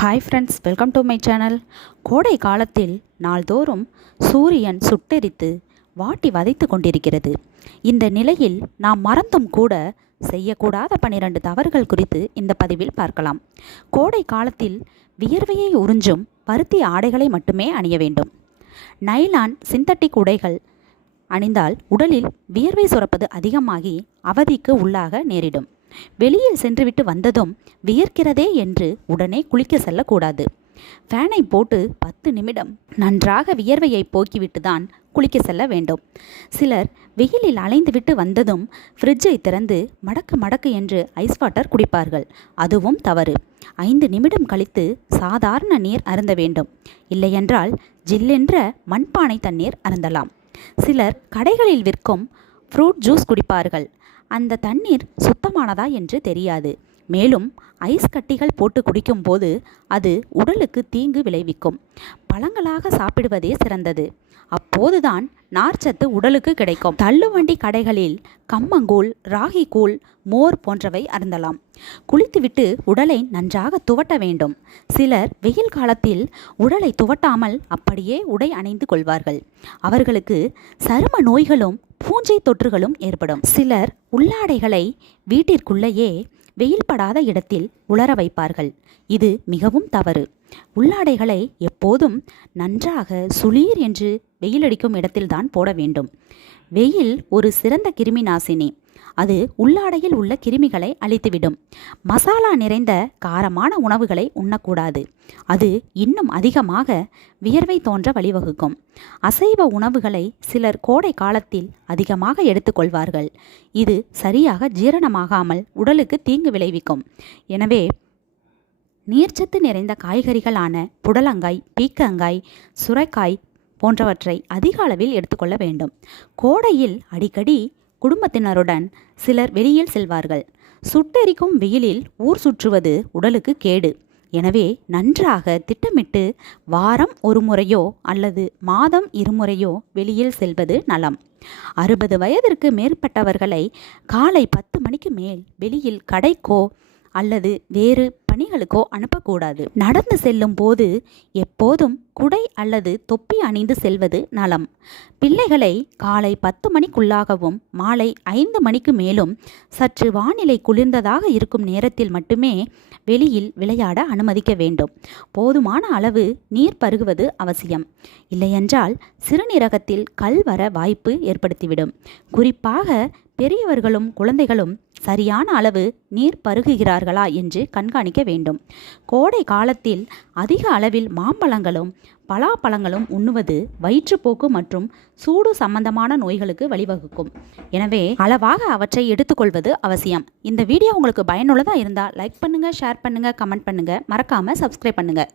Hi friends welcome to my channel கோடை காலத்தில் நாள்தோறும் சூரியன் சுட்டெரித்து வாட்டி வதைத்து கொண்டிருக்கிறது. இந்த நிலையில் நாம் மறந்தும் கூட செய்யக்கூடாத பனிரெண்டு தவறுகள் குறித்து இந்த பதிவில் பார்க்கலாம். கோடை காலத்தில் வியர்வையை உறிஞ்சும் பருத்தி ஆடைகளை மட்டுமே அணிய வேண்டும். நைலான் சிந்தட்டிக் உடைகள் அணிந்தால் உடலில் வியர்வை சுரப்பது அதிகமாகி அவதிக்கு உள்ளாக நேரிடும். வெளியில் சென்றுவிட்டு வந்ததும் வியர்க்கிறதே என்று உடனே குளிக்க செல்லக்கூடாது. ஃபேனை போட்டு பத்து நிமிடம் நன்றாக வியர்வையை போக்கிவிட்டு தான் குளிக்க செல்ல வேண்டும். சிலர் வெயிலில் அலைந்துவிட்டு வந்ததும் ஃப்ரிட்ஜை திறந்து மடக்கு மடக்கு என்று ஐஸ் வாட்டர் குடிப்பார்கள். அதுவும் தவறு. ஐந்து நிமிடம் கழித்து சாதாரண நீர் அருந்த வேண்டும். இல்லையென்றால் ஜில்லென்ற மண்பானை தண்ணீர் அருந்தலாம். சிலர் கடைகளில் விற்கும் ஃப்ரூட் ஜூஸ் குடிப்பார்கள். அந்த தண்ணீர் சுத்தமானதா என்று தெரியாது. மேலும் ஐஸ் கட்டிகள் போட்டு குடிக்கும்போது அது உடலுக்கு தீங்கு விளைவிக்கும். பழங்களாக சாப்பிடுவதே சிறந்தது. அப்போதுதான் நார்ச்சத்து உடலுக்கு கிடைக்கும். தள்ளுவண்டி கடைகளில் கம்மங்கூழ் ராகி கூழ் மோர் போன்றவை அருந்தலாம். குளித்துவிட்டு உடலை நன்றாக துவட்ட வேண்டும். சிலர் வெயில் காலத்தில் உடலை துவட்டாமல் அப்படியே உடை அணிந்து கொள்வார்கள். அவர்களுக்கு சரும நோய்களும் பூஞ்சை தொற்றுகளும் ஏற்படும். சிலர் உள்ளாடைகளை வீட்டிற்குள்ளேயே வெயில் படாத இடத்தில் உலர வைப்பார்கள். இது மிகவும் தவறு. உள்ளாடைகளை எப்போதும் நன்றாக சுளீர் என்று வெயிலடிக்கும் இடத்தில்தான் போட வேண்டும். வெயில் ஒரு சிறந்த கிருமி நாசினி. அது உள்ளாடையில் உள்ள கிருமிகளை அழித்துவிடும். மசாலா நிறைந்த காரமான உணவுகளை உண்ணக்கூடாது. அது இன்னும் அதிகமாக வியர்வை தோன்ற வழிவகுக்கும். அசைவ உணவுகளை சிலர் கோடை காலத்தில் அதிகமாக எடுத்துக்கொள்வார்கள். இது சரியாக ஜீரணமாகாமல் உடலுக்கு தீங்கு விளைவிக்கும். எனவே நீர்ச்சத்து நிறைந்த காய்கறிகளான புடலங்காய் பீக்கங்காய் சுரைக்காய் போன்றவற்றை அதிக அளவில் எடுத்துக்கொள்ள வேண்டும். கோடையில் அடிக்கடி குடும்பத்தினருடன் சிலர் வெளியில் செல்வார்கள். சுட்டெரிக்கும் வெயிலில் ஊர் சுற்றுவது உடலுக்கு கேடு. எனவே நன்றாக திட்டமிட்டு வாரம் ஒரு முறையோ அல்லது மாதம் இருமுறையோ வெளியில் செல்வது நலம். அறுபது வயதிற்கு மேற்பட்டவர்களை காலை பத்து மணிக்கு மேல் வெளியில் கடைக்கோ அல்லது வேறு பணிகளுக்கோ அனுப்பக்கூடாது. நடந்து செல்லும் போது எப்போதும் குடை அல்லது தொப்பி அணிந்து செல்வது நலம். பிள்ளைகளை காலை பத்து மணிக்குள்ளாகவும் மாலை ஐந்து மணிக்கு மேலும் சற்று வானிலை குளிர்ந்ததாக இருக்கும் நேரத்தில் மட்டுமே வெளியில் விளையாட அனுமதிக்க வேண்டும். போதுமான அளவு நீர் பருகுவது அவசியம். இல்லையென்றால் சிறுநீரகத்தில் கல் வர வாய்ப்பு ஏற்படுத்திவிடும். குறிப்பாக பெரியவர்களும் குழந்தைகளும் சரியான அளவு நீர் பருகுகிறார்களா என்று கண்காணிக்க வேண்டும். கோடை காலத்தில் அதிக அளவில் மாம்பழங்களும் பலாப்பழங்களும் உண்ணுவது வயிற்றுப்போக்கு மற்றும் சூடு சம்பந்தமான நோய்களுக்கு வழிவகுக்கும். எனவே அளவாக அவற்றை எடுத்துக்கொள்வது அவசியம். இந்த வீடியோ உங்களுக்கு பயனுள்ளதாக இருந்தால் லைக் பண்ணுங்கள் ஷேர் பண்ணுங்கள் கமெண்ட் பண்ணுங்கள் மறக்காமல் சப்ஸ்கிரைப் பண்ணுங்கள்